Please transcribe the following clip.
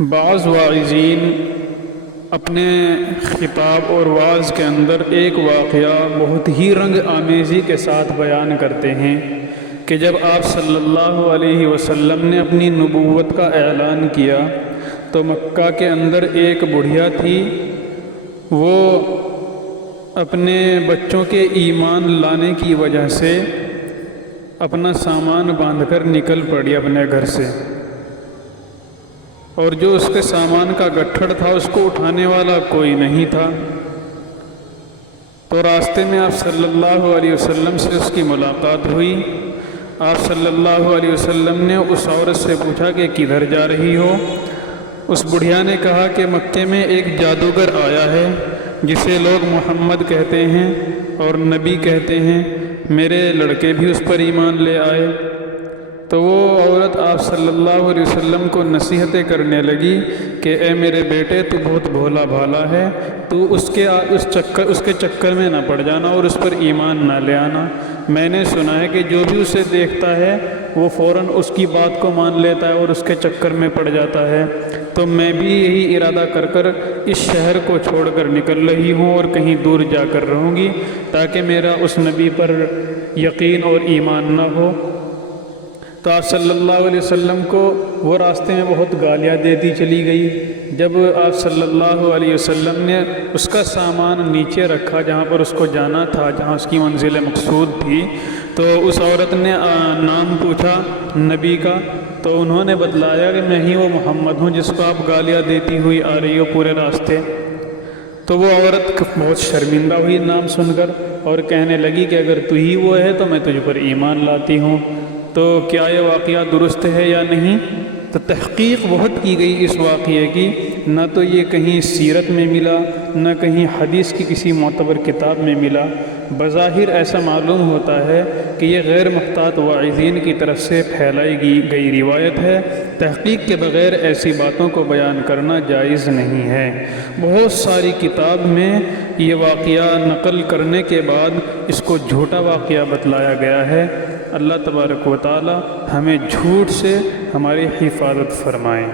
بعض واعظین اپنے خطاب اور وعظ کے اندر ایک واقعہ بہت ہی رنگ آمیزی کے ساتھ بیان کرتے ہیں کہ جب آپ صلی اللہ علیہ وسلم نے اپنی نبوت کا اعلان کیا تو مکہ کے اندر ایک بڑھیا تھی، وہ اپنے بچوں کے ایمان لانے کی وجہ سے اپنا سامان باندھ کر نکل پڑی اپنے گھر سے، اور جو اس کے سامان کا گٹھڑ تھا اس کو اٹھانے والا کوئی نہیں تھا۔ تو راستے میں آپ صلی اللہ علیہ وسلم سے اس کی ملاقات ہوئی۔ آپ صلی اللہ علیہ وسلم نے اس عورت سے پوچھا کہ کدھر جا رہی ہو؟ اس بڑھیا نے کہا کہ مکے میں ایک جادوگر آیا ہے جسے لوگ محمد کہتے ہیں اور نبی کہتے ہیں، میرے لڑکے بھی اس پر ایمان لے آئے۔ تو وہ عورت آپ صلی اللہ علیہ وسلم کو نصیحتیں کرنے لگی کہ اے میرے بیٹے، تو بہت بھولا بھالا ہے، تو اس کے چکر میں نہ پڑ جانا اور اس پر ایمان نہ لے آنا۔ میں نے سنا ہے کہ جو بھی اسے دیکھتا ہے وہ فوراً اس کی بات کو مان لیتا ہے اور اس کے چکر میں پڑ جاتا ہے۔ تو میں بھی یہی ارادہ کر اس شہر کو چھوڑ کر نکل رہی ہوں اور کہیں دور جا کر رہوں گی تاکہ میرا اس نبی پر یقین اور ایمان نہ ہو۔ تو آپ صلی اللہ علیہ وسلم کو وہ راستے میں بہت گالیاں دیتی چلی گئی۔ جب آپ صلی اللہ علیہ وسلم نے اس کا سامان نیچے رکھا جہاں پر اس کو جانا تھا، جہاں اس کی منزل مقصود تھی، تو اس عورت نے نام پوچھا نبی کا، تو انہوں نے بتلایا کہ میں ہی وہ محمد ہوں جس کو آپ گالیاں دیتی ہوئی آ رہی ہو پورے راستے۔ تو وہ عورت بہت شرمندہ ہوئی نام سن کر اور کہنے لگی کہ اگر تو ہی وہ ہے تو میں تجھ پر ایمان لاتی ہوں، تو کیا یہ واقعہ درست ہے یا نہیں؟ تو تحقیق بہت کی گئی اس واقعے کی، نہ تو یہ کہیں سیرت میں ملا، نہ کہیں حدیث کی کسی معتبر کتاب میں ملا۔ بظاہر ایسا معلوم ہوتا ہے کہ یہ غیر محتاط واعظین کی طرف سے پھیلائی گئی روایت ہے۔ تحقیق کے بغیر ایسی باتوں کو بیان کرنا جائز نہیں ہے۔ بہت ساری کتاب میں یہ واقعہ نقل کرنے کے بعد اس کو جھوٹا واقعہ بتلایا گیا ہے۔ اللہ تبارک و تعالی ہمیں جھوٹ سے ہماری حفاظت فرمائے۔